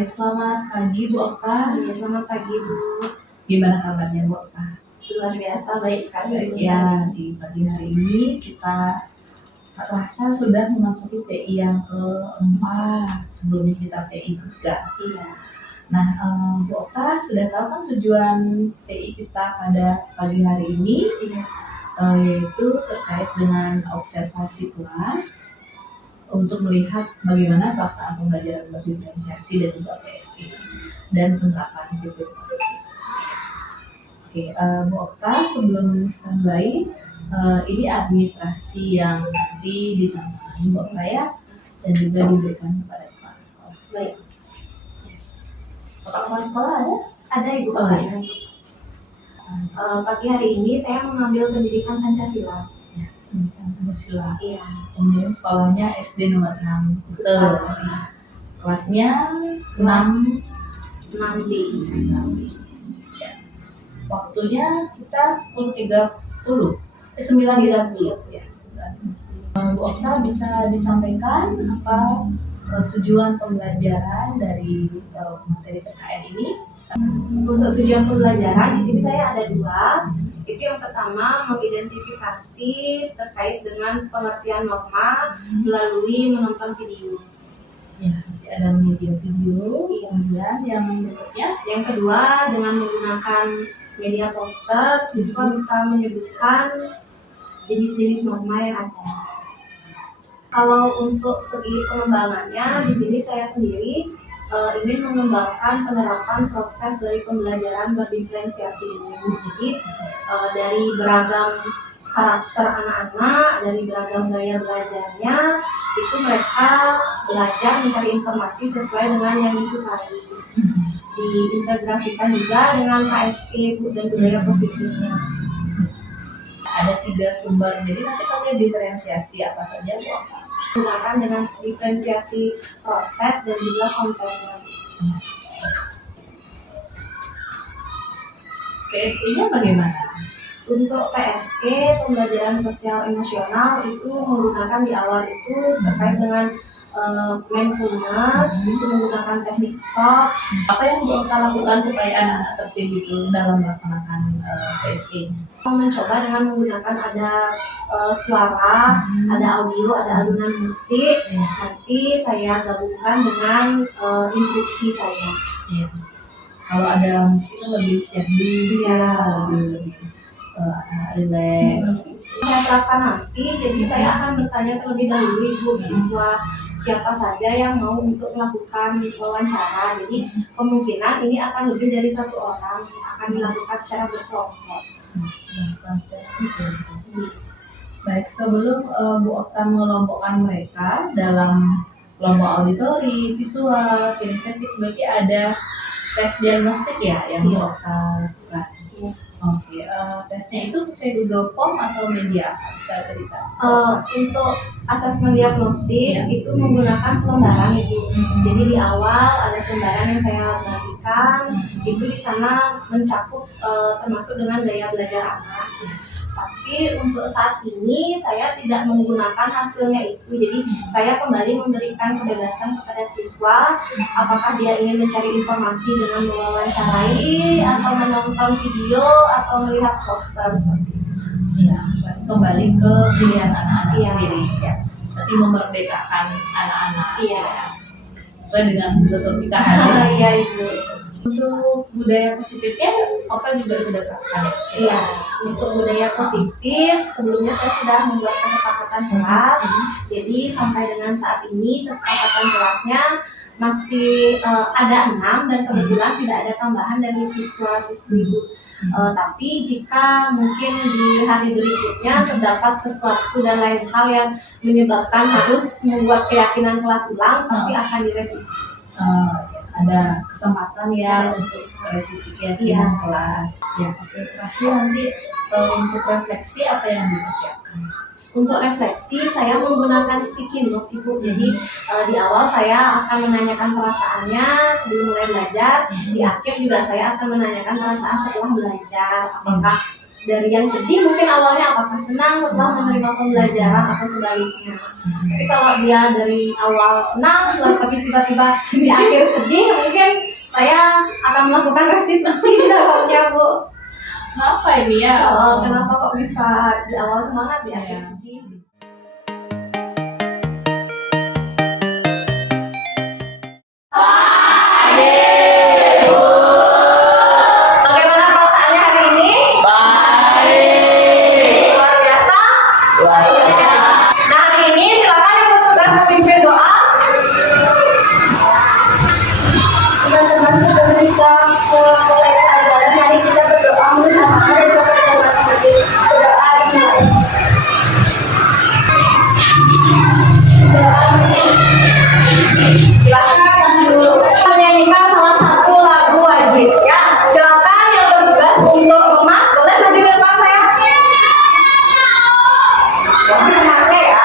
Baik, selamat pagi Bu Okta. Iya, selamat pagi Bu. Gimana kabarnya Bu Okta? Luar biasa baik sekali Bu. Ya, di pagi hari ini kita tak terasa sudah memasuki PI yang keempat. Sebelumnya kita PI 3. Iya. Nah, Bu Okta sudah tahu kan tujuan PI kita pada pagi hari ini? Iya. Yaitu terkait dengan observasi kelas untuk melihat bagaimana pelaksanaan pembelajaran berdiferensiasi dan juga PSI dan penerapan disiplin positif. Oke, Bu Okta, sebelum kita mulai, ini administrasi yang nanti disampaikan Bu Okta ya, dan juga diberikan kepada kepala sekolah. Baik. Kepala sekolah ada? Ada Ibu. Oh, ya. Pagi hari ini saya mengambil pendidikan Pancasila. Pancasila. Iya. Kemudian sekolahnya SD nomor 6 Kute. Kelasnya Kelas 6 6D. Ya. Waktunya kita 10.30. 9.30 ya. Bu Okta bisa disampaikan apa tujuan pembelajaran dari materi PKN ini? Untuk tujuan pembelajaran di sini saya ada 2. Itu yang pertama mengidentifikasi terkait dengan pengertian norma melalui menonton video. Ya, ada media video. Iya. Kemudian yang berikutnya, Yang kedua dengan menggunakan media poster, siswa bisa menyebutkan jenis-jenis norma yang ada. Kalau untuk segi pengembangannya, di sini saya sendiri ingin mengembangkan penerapan proses dari pembelajaran berdiferensiasi ini. Jadi dari beragam karakter anak-anak, dari beragam gaya belajarnya, itu mereka belajar mencari informasi sesuai dengan yang disukai. Diintegrasikan juga dengan KSE dan budaya positifnya. ada 3 sumber, jadi nanti pakai diferensiasi apa saja Bu Okta? Gunakan dengan diferensiasi proses dan juga kontennya. PSI-nya bagaimana? Untuk PSE, pembelajaran sosial emosional itu menggunakan di awal itu terkait dengan mindfulness, itu menggunakan teknik stop. Apa yang Bu Okta lakukan supaya anak-anak tertib itu dalam melaksanakan PSI? Mencoba dengan menggunakan ada suara, ada audio, ada alunan musik. Nanti saya gabungkan dengan instruksi saya. Iya. Kalau ada musik lebih syahdu, Iya. lebih relax. Saya terapkan nanti, jadi saya akan bertanya terlebih dahulu ibu siswa siapa saja yang mau untuk melakukan wawancara. Jadi kemungkinan ini akan lebih dari 1 orang, akan dilakukan secara berkelompok. Baik, sebelum Bu Okta mengelompokkan mereka dalam kelompok auditori, visual, kinestetik, berarti ada tes diagnostik ya yang Bu Okta lakukan. Oke, tesnya itu pakai Google Form atau media apa? Bisa cerita? Untuk asesmen diagnostik itu menggunakan selembaran Ibu. Jadi di awal ada selembaran yang saya bagikan, itu di sana mencakup termasuk dengan gaya belajar anak. Tapi untuk saat ini saya tidak menggunakan hasilnya itu. Jadi saya kembali memberikan kebebasan kepada siswa apakah dia ingin mencari informasi dengan mewawancarai atau menonton video atau melihat poster seperti itu. Iya, kembali ke pilihan anak-anak Iya. sendiri ya. Tapi memerdekakan anak-anak. Iya. Ya. Sesuai dengan filosofi KHD. Iya Ibu. Untuk budaya positifnya, Okta juga sudah terapkan ya? Iya, untuk budaya positif sebelumnya saya sudah membuat kesepakatan kelas. Jadi sampai dengan saat ini kesepakatan kelasnya masih ada 6 dan kebetulan tidak ada tambahan dari siswa-siswi. Tapi jika mungkin di hari berikutnya terdapat sesuatu dan lain hal yang menyebabkan harus membuat keyakinan kelas ulang, pasti akan direvisi. Ada kesempatan ya untuk revisi keyakinan kelas. Ya, oke. Terakhir nanti untuk refleksi apa yang dipersiapkan? Untuk refleksi saya menggunakan sticky note Ibu. Jadi di awal saya akan menanyakan perasaannya sebelum mulai belajar. Di akhir juga saya akan menanyakan perasaan setelah belajar. Apakah dari yang sedih mungkin awalnya apakah senang setelah menerima pembelajaran atau sebaliknya. Tapi kalau dia dari awal senang tapi tiba-tiba di akhir sedih, mungkin konstitusi di dalamnya, Bu. Apa ini ya? Kenapa kok bisa di awal semangat, di akhir Iya. sedih? Bagaimana perasaannya hari ini? Baik. Luar biasa. Nah, hari ini silakan yang bertugas memimpin doa. Teman-teman, sebelum kita mulai pelajaran, mari kita berdoa bersama dan kita masing-masing berdoa dimulai. Silakan menyanyikan salah satu lagu wajib ya. Silakan yang bertugas untuk rumah boleh maju ke depan saya. Jangan semangatnya ya.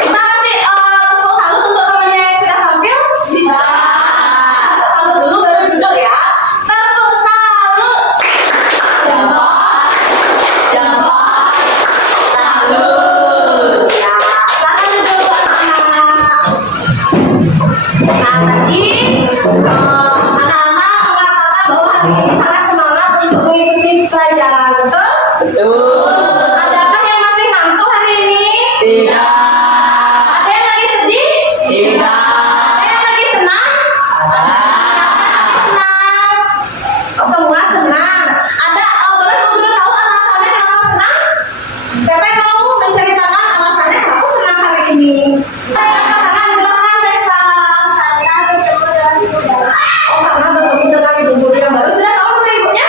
Bisa nggak sih tepuk salut untuk temannya yang sudah tampil? Bisa. Tepuk salut dulu baru duduk ya. Tepuk salut. Ya, silakan duduk anak-anak. Nah, tadi anak-anak mengatakan bahwa hari ini sangat semangat untuk mengikuti pelajaran, betul? Adakah yang masih ngantuk hari ini? Ada yang lagi sedih? Ada yang lagi senang? Senang. Oh, semua senang. Ada, boleh guru tahu alasannya kenapa senang? Siapa yang mau menceritakan alasannya kenapa senang hari ini? Katakan, silakan Tessa. Karena bertemu dengan ibu dan Oh, karena bertemu dengan ibu guru yang baru. Sudah tahu nama ibunya?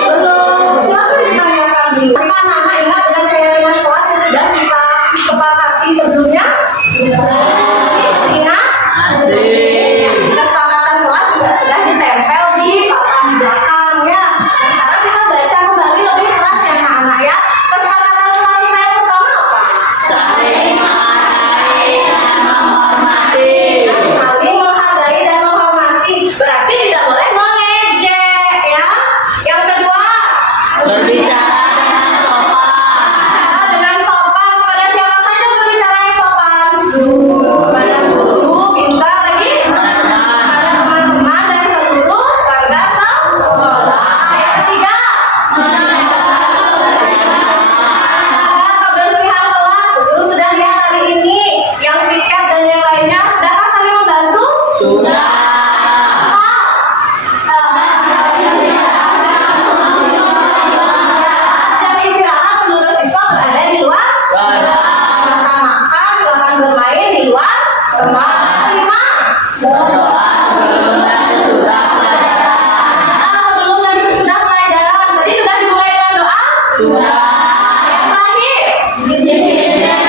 Belum. Silakan ditanyakan dulu. Kan anak ingat dengan kayaan kelas yang sudah kita sepakati sebelumnya? Ingat? Kesepakatan kelas juga sudah ditempel di papan belakang ya. Nah, sekarang kita baca kembali lebih kelas ya anak-anak ya. Kesepakatan kelas kita yang pertama apa? Saling menghargai dan menghormati. Berarti tidak boleh mengejek ya. Yang kedua, cara dengan sopan kepada siapa saja berbicara yang sopan. Kepada guru, kita lagi pada teman-teman dan seluruh warga sekolah. Yang ketiga, kebersihan kelas. Guru sudah lihat hari ini. Yang piket dan yang lainnya sudahkah saling membantu? Jam istirahat seluruh siswa berada di luar. Silakan makan, silakan bermain di luar kelas. Kelima, sebelum dan sesudah pelajaran. Tadi sudah dimulai dengan doa. Yang terakhir, disiplin dan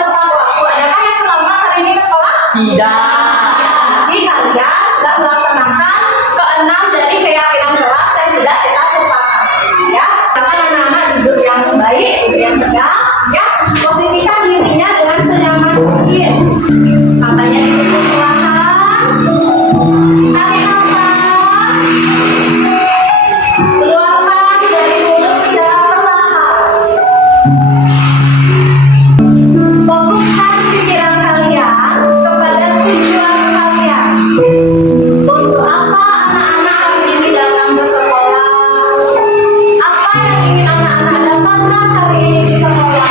tepat waktu. Adakah yang terlambat hari ini ke sekolah? Jadi kalian sudah melaksanakan keenam dari keyakinan kelas yang sudah kita sepakati ya. Karena anak-anak duduk yang baik, duduk yang tegak ya. Posisikan dirinya dengan senyaman mungkin. Matanya ditutup perlahan. Tarik nafas. Keluarkan dari mulut secara perlahan. Fokuskan pikiran kalian kepada tujuan kalian. Untuk apa anak-anak hari ini datang ke sekolah? Apa yang ingin anak-anak dapatkan hari ini di sekolah?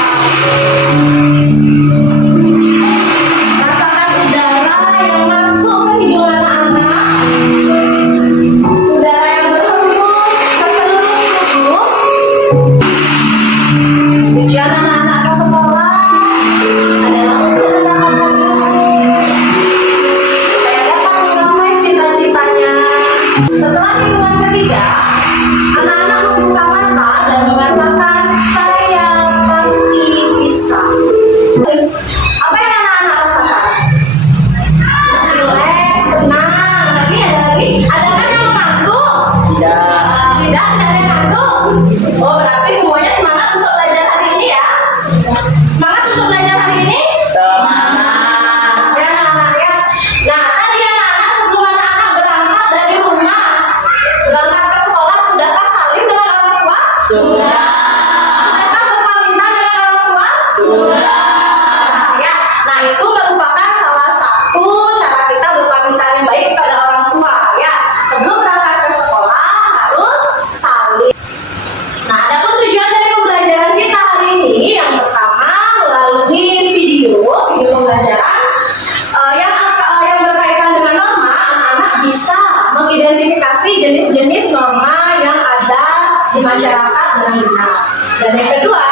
Dan yang kedua,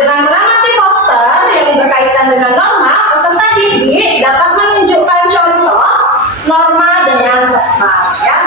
dengan mengamati poster yang berkaitan dengan norma, peserta didik dapat menunjukkan contoh norma dengan tepat, ya.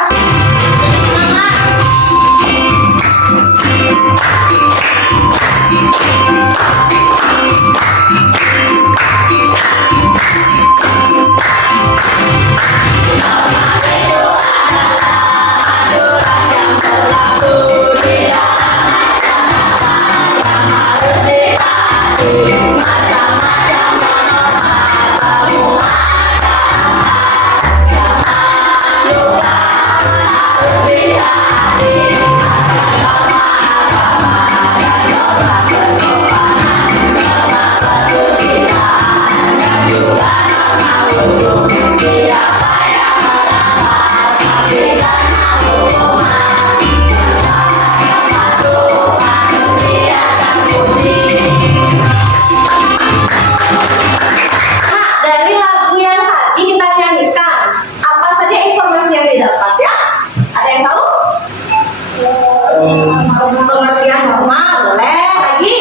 Pengertian norma, boleh lagi.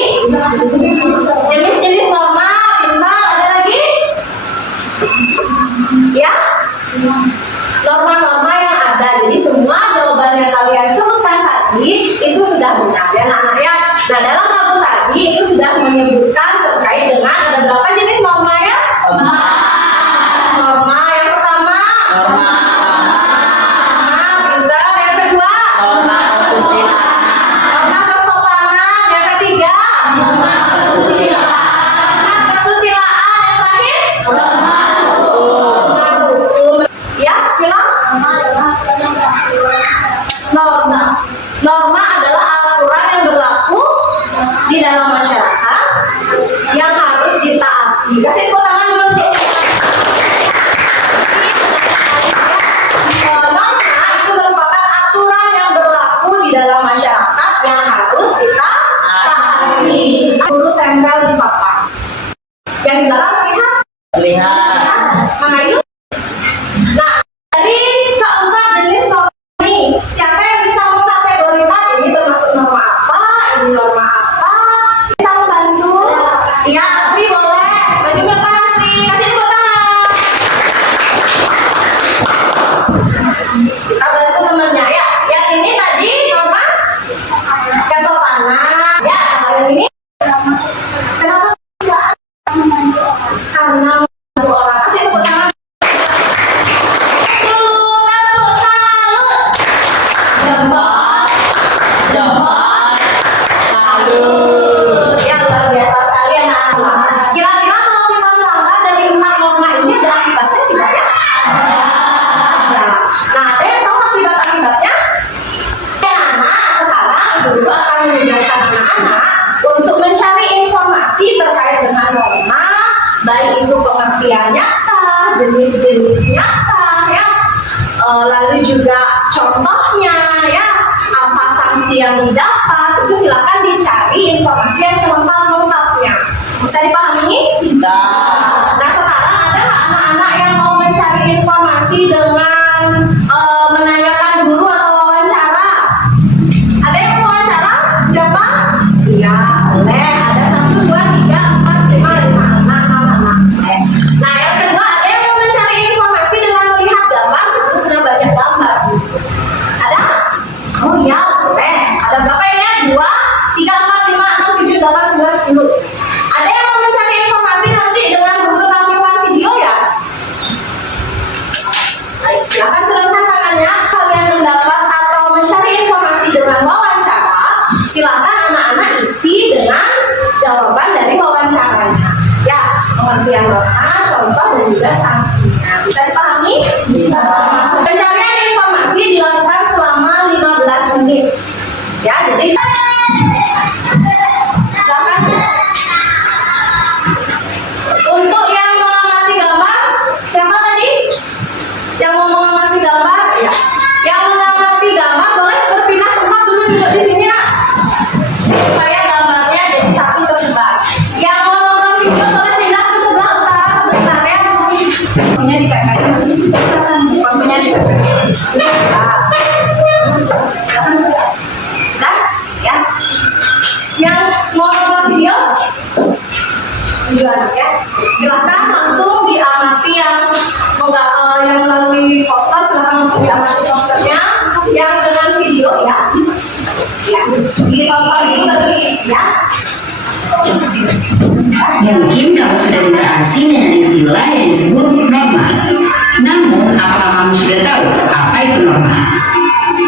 Jenis-jenis norma, pintar, ada lagi? Ya? Norma-norma yang ada. Jadi semua jawaban yang kalian sebutkan tadi itu sudah benar ya anak-anak ya. Nah dalam ragu tadi itu sudah menyebutkan terkait dengan ada berapa jenis norma ya? Norma yang pertama. Pintar. Yang kedua. Norma kesopanan. Yang ketiga. Norma kesusilaan. Yang terakhir. Norma hukum. Ya, bilang. Norma adalah aturan yang berlaku di dalam masyarakat yang harus ditaati. Kasih tepuk tangan dulu. Norma itu merupakan aturan yang berlaku di dalam masyarakat yang harus kita taati. Guru tempel di papan. Yang di belakang lihat. Mengayu. Nah, dari keempat jenis norma ini, siapa yang bisa mengkategorikan ini termasuk norma apa, ini norma apa? Bisa membantu? Ya, Asri boleh. Baju belakang Asri, kasih tepuk tangan. Kita bantu temannya ya. Yang ini tadi norma kesopanan. Ya, kalau yang ini kenapa bisa? Karena membantu orang. Kasih tepuk tangan. Ya luar biasa sekali anak-anak. Kira-kira kalau kita melanggar dari 4 norma ini ada akibatnya tidak ya? Nah, ada yang tahu akibat-akibatnya? Anak-anak sekarang ibu akan menjelaskan anak-anak untuk mencari informasi terkait dengan norma, baik itu pengertian nyata, jenis-jenis nyata, ya, lalu juga contohnya, ya, apa sanksi yang didapat, itu silakan dicari informasi yang selengkap-lengkapnya. Bisa dipahami? Bisa. Nah sekarang ada anak-anak yang mau mencari informasi dengan menanyakan guru atau wawancara. Ada yang mau wawancara? Siapa? Iya, boleh. Ada 1, 2, 3, 4, 5 anak. Nah yang kedua, ada yang mau mencari informasi dengan melihat gambar, itu punya banyak gambar di situ. Ada? Oh iya, boleh. Ada berapa ini? 2, 3, 4, 5, 6, 7, 8, 9, 10. Ada yang mau mencari informasi nanti dengan guru tampilkan video ya? Baik, silakan turunkan tangannya. Kalian mendapat atau mencari informasi dengan wawancara, silakan anak-anak isi dengan jawaban dari wawancaranya. Ya, pengertian norma, contoh dan juga sanksinya. Bisa dipahami? Bisa. Pencarian informasi dilakukan selama 15 menit. Ya, jadi silakan. Untuk yang mengamati gambar, siapa tadi? Yang mau mengamati gambar? Ya. Yang mengamati gambar boleh berpindah tempat dulu duduk di sini, Nak. Supaya gambarnya jadi satu tersebar. Yang mau nonton video boleh pindah ke sebelah utara sebentar ya. Maksudnya di kayak maksudnya di sudah? Ya. Yang Mau nonton video? Enggak ya. Silakan langsung diamati yang melalui poster, silakan langsung diamati posternya yang dengan video ya. Ya, ditonton itu tertulis ya. Mungkin kamu sudah tidak asing dengan istilah yang disebut norma. Namun, apakah kamu sudah tahu apa itu norma?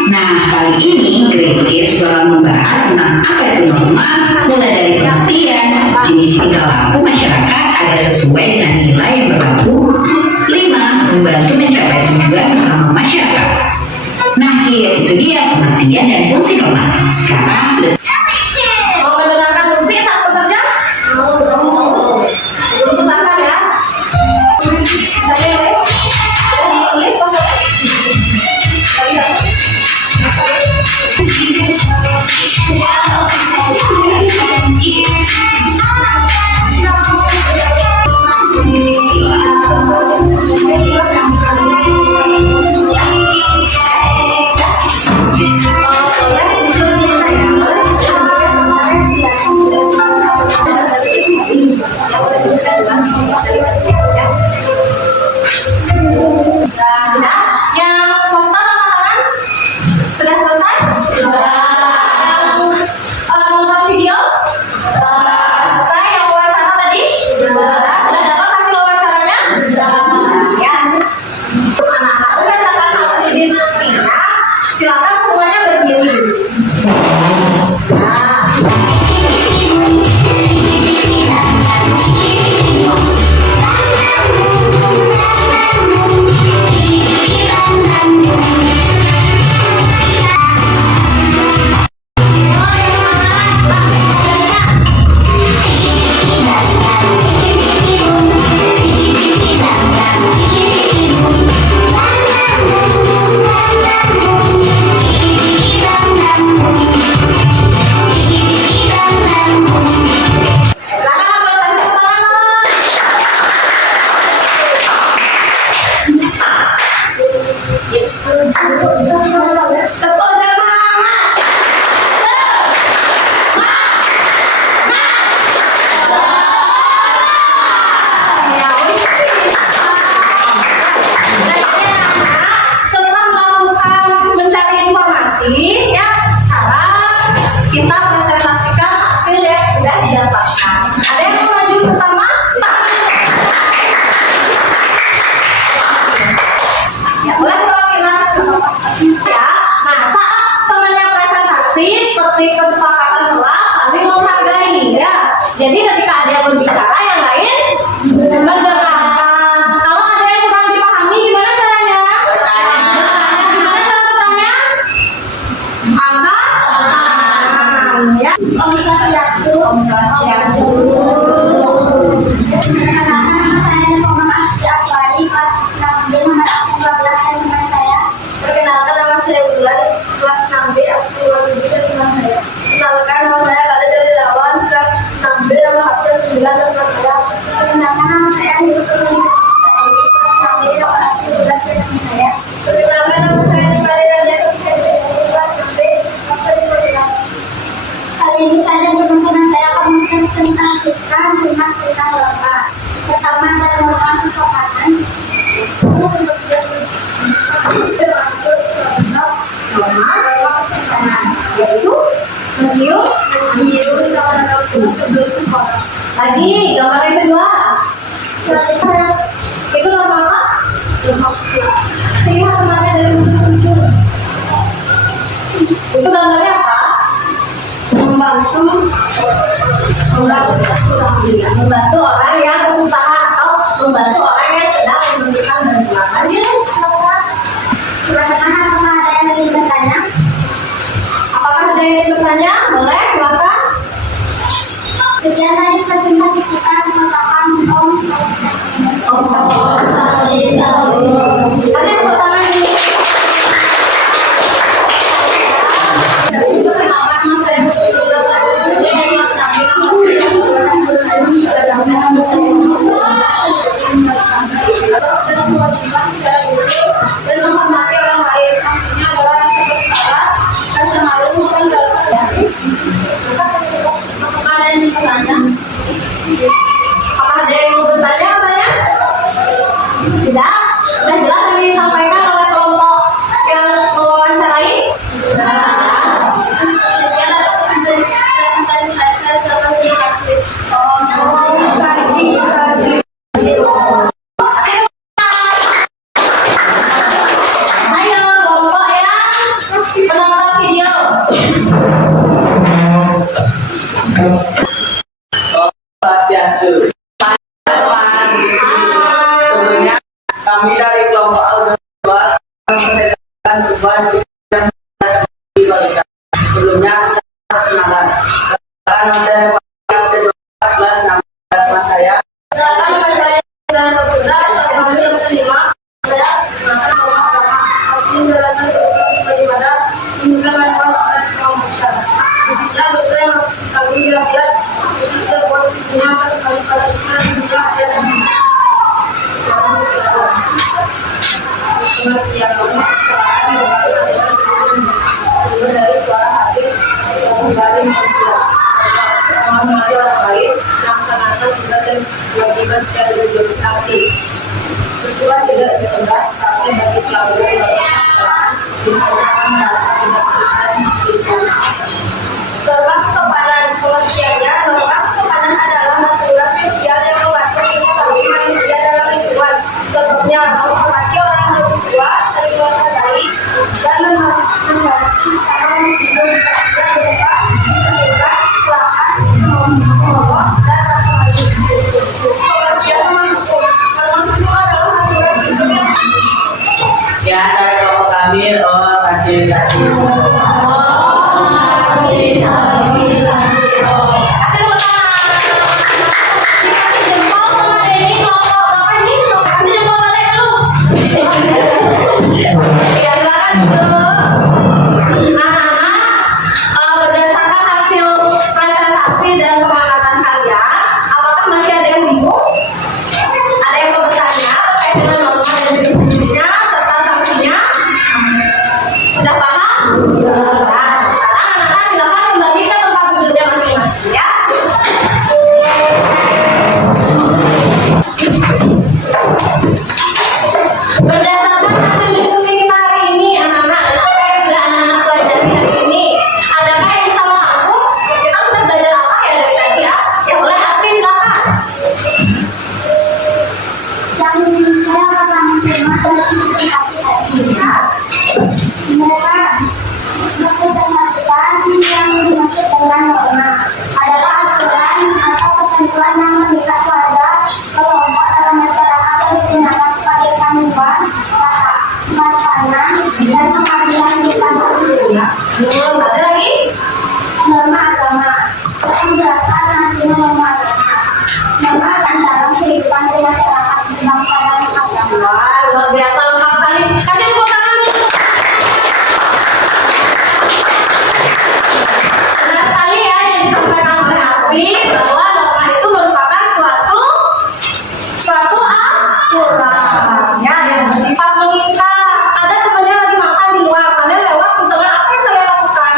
Nah, kali ini Great Kids bakal membahas tentang apa itu norma, mulai dari pengertian, jenis tingkah laku masyarakat agar sesuai dengan nilai yang berlaku. 5. Membantu mencapai tujuan bersama masyarakat. Nah, kids, itu dia pengertian dan fungsi norma. Sekarang sudah Mau mendengarkan musik saat bekerja? Belum mendengarkan ya? Saya ditulis posternya. Sudah? Yang poster apa sudah selesai? Sudah. Yang nonton video? Selesai. Yang wawancara tadi? Sudah. Sudah dapat hasil wawancaranya? Sudah. Ya. Anak-anak udah catat hasil diskusinya. Silakan semuanya berdiri. Tepuk semangat. Setelah melakukan mencari informasi, ya sekarang kita presentasikan hasil yang sudah didapatkan. Ada yang mau maju pertama? Ya boleh perwakilan. Ya, nah saat temannya presentasi seperti kesepakatan kelas saling menghargai ya. Jadi ketika ada yang berbicara yang lain mendengarkan. Kalau ada yang kurang dipahami gimana caranya? Gimana cara bertanya? Angkat tangan ya. Om Swastiastu. Om Swastiastu. Perkenalkan nama saya Muhammad Asri Aswari, kelas 6B, nomor absen 12 dan teman saya. Perkenalkan nama saya Wulan, kelas 6B, absen 27 dan teman saya. Perkenalkan nama saya Lada dari Lawan, kelas 6B, nomor absen 9 dan teman saya. Perkenalkan nama saya Hidup Indonesia, kelas 6B, nomor absen 12 dan teman saya. Perkenalkan nama saya Nipari Raja, kelas 6B, absen 15. Kali ini saya dan teman-teman saya akan mempresentasikan tentang tentang norma. Pertama adalah norma kesepakatan. Termasuk contoh norma kesehatan, yaitu mencium sebelum sekolah. Lagi gambar yang kedua. Itu norma apa? Sehingga kemarin dari muncul Itu gambarnya apa? Membantu orang yang kesusahan atau membantu orang yang sedang membutuhkan bantuan. Lanjut. Bagaimana apakah ada yang ingin bertanya? Apakah ada yang ingin bertanya? Boleh, silakan. Sekian tadi presentasi kita mengatakan Om Swastiastu. Om Swastiastu. Ada yang pertama ini. Apakah ada yang mau bertanya katanya? Tidak? Sudah jelas yang disampaikan oleh kelompok yang mewawancarai? Ayo kelompok yang menonton video. Swastiastu. Sebelumnya kami dari kelompok Aldo mempresentasikan sebuah yang sebelumnya perkenalan. Nama saya dari suara hati dari manusia menghormati orang lain, melaksanakan tugas dan kewajiban secara berorganisasi sesuai tidak ditegas tapi bagi pelanggan dalam diharapkan merasa tidak terlihat. Tentang kesopanan pengertiannya, tentang kesopanan adalah aturan sosial yang mengatur kita bagi manusia dalam lingkungan. Contohnya menghormati orang lebih tua, saling menghargai dan menghormati sama hidup yang berupa kesulitan, kecelakaan, kemampuan dan rasa malu. Pengertian menghukum adalah aturan hidup yang ya dari kelompok kami tadi. Berdasarkan hasil presentasi dan pengamatan kalian, apakah masih ada yang bingung? Ada yang mau bertanya terkait dengan norma dan jenis-jenisnya serta sanksinya? Sudah paham? Sudah. Sekarang anak-anak silakan kembali ke tempat duduknya masing-masing ya. Berdasarkan hasil diskusi kita hari ini, anak-anak, dan apa yang sudah anak-anak pelajari hari ini, adakah yang bisa mengaku? Kita sudah belajar apa ya dari tadi ya? Ya boleh, Astri silakan. yang saya pernah menerima dari presentasi tadi. Mereka mempresentasikan yang dimaksud dengan norma adalah aturan atau ketentuan yang mengikat warga, kelompok atau masyarakat yang digunakan sebagai panduan, makanan, dan pengadilan di kantor dunia. Ada lagi? Norma agama. Saya menjelaskan artinya norma agama. Norma akan dalam kehidupan masyarakat berbangsa dan agama. Wah, luar biasa lengkap sekali. Kasih tepuk tangan nih. Benar sekali ya yang disampaikan oleh Astri bahwa norma itu merupakan suatu aturan ya yang bersifat mengikat. Ada temannya lagi makan di luar, kalian lewat di tengah, apa yang kalian lakukan?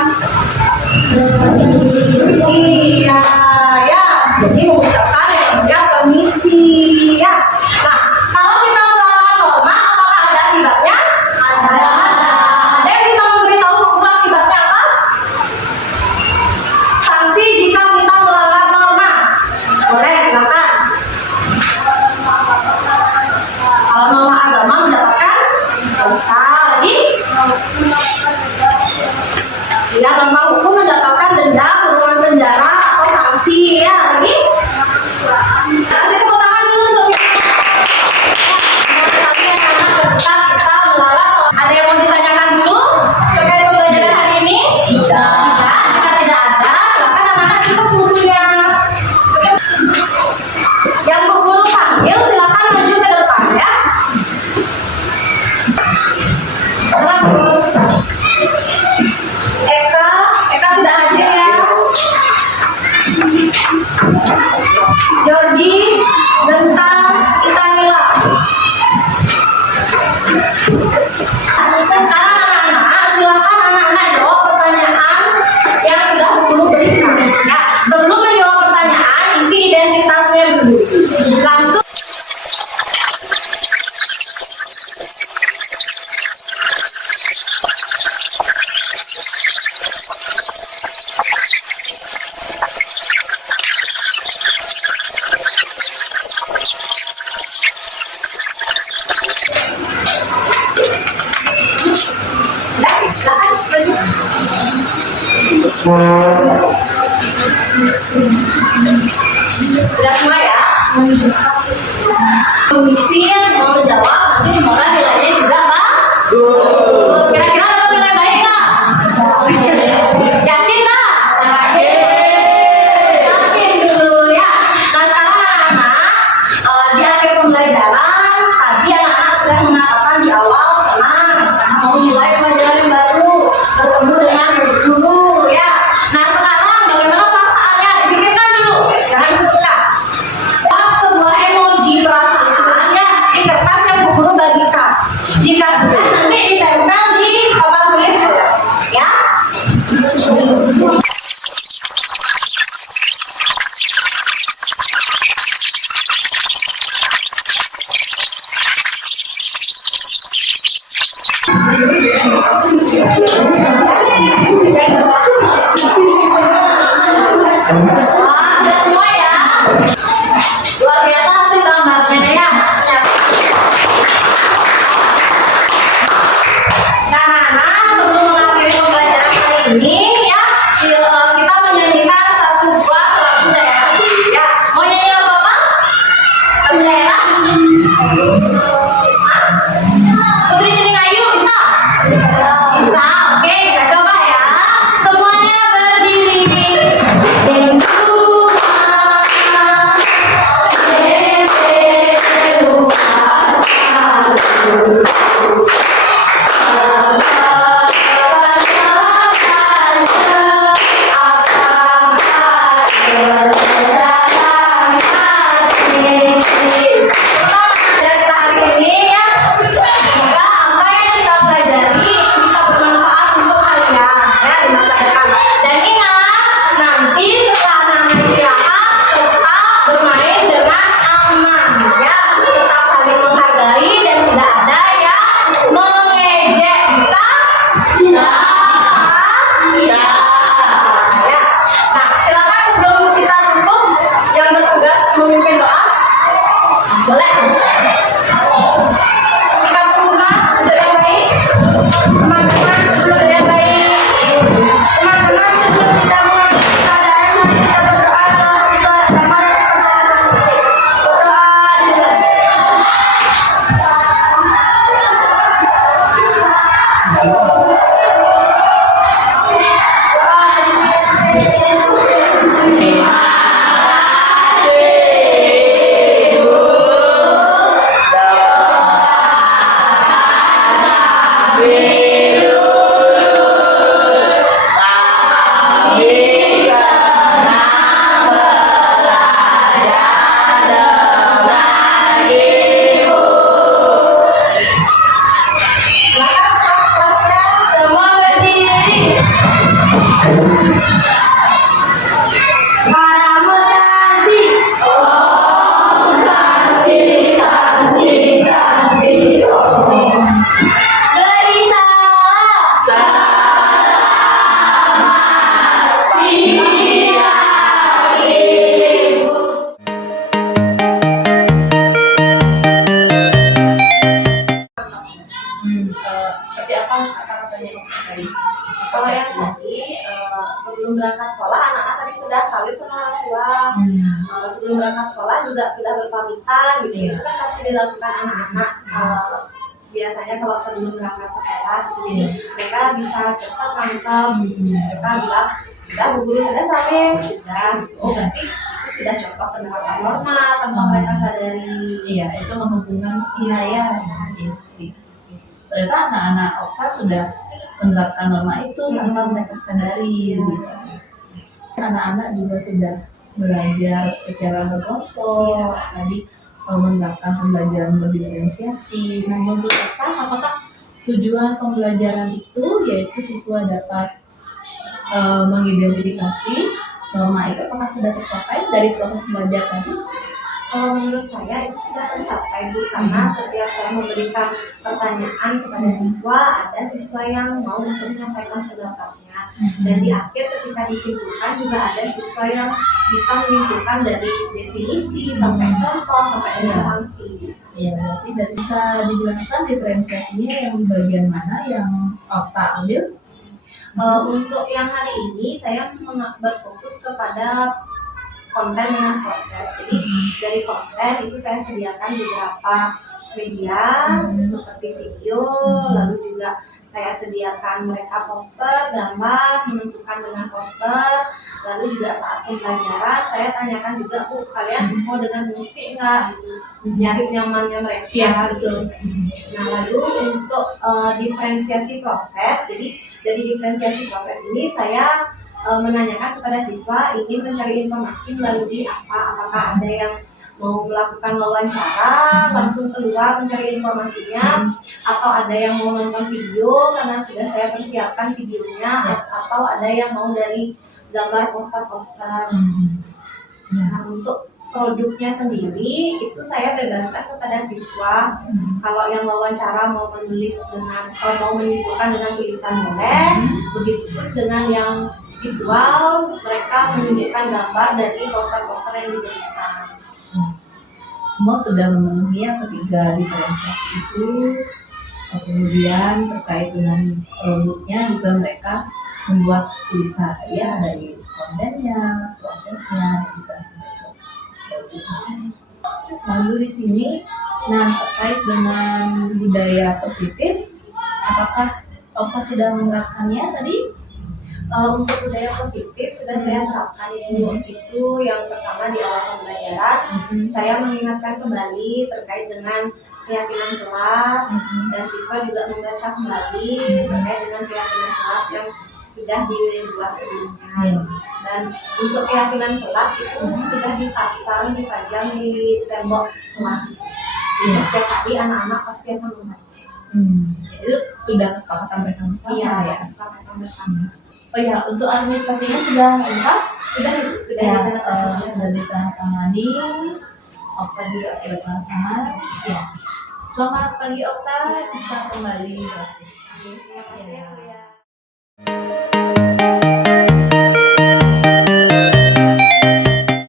Iya, ya. Jadi mengucapkan yang namanya permisi ya. Nah, kalau kita melanggar norma, apakah ada akibatnya? Ada. Ada yang bisa memberitahu hukum akibatnya apa? Sanksi jika kita melanggar norma. Boleh, silakan. Kalau norma agama mendapatkan dosa lagi. Ya, norma hukum mendapatkan denda, kurungan penjara atau sanksi ya lagi. Kasih tepuk tangan dulu untuk kita melanggar. Ada yang mau ditanyakan dulu terkait pembelajaran hari ini? Tidak. Jika tidak ada, silakan anak-anak cukup bukunya. Yang Bu Guru panggil silakan maju ke depan ya. Terus Eka tidak hadir ya. Jordi, Genta, Itanila. Sekarang anak-anak, silakan anak-anak jawab pertanyaan yang sudah Bu Guru berikan. Ya, sebelum menjawab pertanyaan, isi identitas Sudah semua ya? Komisi yang mau menjawab nanti semoga nilainya juga bagus. Kira-kira dapat nilai baik nggak? Yakin nggak? Yakin dulu ya. Nah sekarang anak-anak di akhir pembelajaran tadi anak-anak sudah mengatakan di awal senang karena mau mulai pelajaran yang baru, bertemu dengan guru ya. Nah sekarang bagaimana perasaannya? Dipikirkan dulu, jangan disebutkan. Sebuah emoji perasaannya di kertas yang Bu Guru bagikan. Jika sudah nanti ditempel di papan tulis ya. Sudah semua ya. Luar biasa hasil gambarnya ya. Nah, sebelum mengakhiri pembelajaran kali ini ya, kita menyanyikan satu buah lagu daerah. Ya, mau nyanyi lagu apa? Lagu daerah? Hah? Putri Cining Ayu bisa? Bisa. Oke, kita coba ya. Semuanya berdiri. Dan kita hari ini ya, semoga apa yang kita pelajari bisa bermanfaat untuk kalian ya di masa depan. Dan ingat, nanti setelah anak istirahat tetap bermain dengan aman ya, tetap saling menghargai dan tidak ada yang mengejek. Bisa? Bisa. Bisa. Ya. Nah, silakan sebelum kita tutup yang bertugas memimpin doa. Boleh? Sikap sempurna untuk yang baik. Teman-teman sebelum yang baik. Teman-teman sebelum kita mengakhiri keadaan, mari kita berdoa dalam siswa damai pertolongan musik. Berdoa dimulai. Semua berdiri. Namo Santi. Om Santi, Santi, Santi. Om. Gerisah. Selamat siang, Ibu. Seperti apa kata-katanya tadi? Kalau yang tadi sebelum berangkat sekolah anak-anak tadi sudah saling kenal orang tua. Sebelum berangkat sekolah juga sudah berpamitan gitu. Iya. Itu kan pasti dilakukan anak-anak biasanya kalau sebelum berangkat sekolah gitu. Jadi mereka bisa cepat nangkep. Mereka bilang sudah Bu Guru sudah saling sudah gitu. Oh berarti itu sudah contoh penerapan normal tanpa mereka sadari. Iya, itu menghubungkan saya ternyata anak-anak OKA sudah menerapkan norma itu tanpa mereka sadari gitu. Anak-anak juga sudah belajar secara berkelompok tadi menerapkan pembelajaran berdiferensiasi. Nah, menurut Eka, apakah tujuan pembelajaran itu yaitu siswa dapat mengidentifikasi norma itu apakah sudah tercapai dari proses belajar tadi? Kalau menurut saya itu sudah tercapai Bu, karena setiap saya memberikan pertanyaan kepada siswa, ada siswa yang mau untuk menyampaikan pendapatnya. Dan di akhir ketika disimpulkan juga ada siswa yang bisa menyimpulkan dari definisi sampai contoh sampai dengan sanksi. Ya, berarti dari bisa dijelaskan diferensiasinya yang bagian mana yang Okta ambil? Untuk yang hari ini saya berfokus kepada konten dengan proses. Jadi dari konten itu saya sediakan beberapa media seperti video, lalu juga saya sediakan mereka poster, gambar, menentukan dengan poster, lalu juga saat pembelajaran saya tanyakan juga, Bu, kalian mau dengan musik nggak? Gitu. Nyari nyamannya mereka. Iya, betul. Nah, lalu untuk diferensiasi proses, jadi dari diferensiasi proses ini saya menanyakan kepada siswa ingin mencari informasi melalui apa, apakah ada yang mau melakukan wawancara langsung keluar mencari informasinya, atau ada yang mau nonton video karena sudah saya persiapkan videonya, atau ada yang mau dari gambar poster-poster. Nah, untuk produknya sendiri itu saya bebaskan kepada siswa. Kalau yang wawancara mau menulis dengan mau menyimpulkan dengan tulisan boleh, begitupun dengan yang visual mereka menunjukkan gambar dari poster-poster yang diberikan. Semua sudah memenuhi yang ketiga diferensiasi itu. Kemudian terkait dengan produknya juga mereka membuat tulisan ya dari kontennya, prosesnya, juga sebagai produknya. Lalu di sini, nah terkait dengan budaya positif, apakah Oka sudah menerapkannya tadi? Untuk budaya positif sudah saya terapkan itu yang pertama di awal pembelajaran saya mengingatkan kembali terkait dengan keyakinan kelas dan siswa juga membaca kembali terkait dengan keyakinan kelas yang sudah dibuat sebelumnya. Dan untuk keyakinan kelas itu sudah dipajang di tembok kelas. Jadi setiap hari anak-anak pasti akan membaca. Itu sudah kesepakatan mereka bersama. Iya, ya, kesepakatan bersama. Oh ya, untuk administrasinya sudah lengkap? Sudah Sudah ditandatangani. Okta juga sudah tangan. Ya. Selamat pagi Okta, bisa kembali. Terima kasih ya.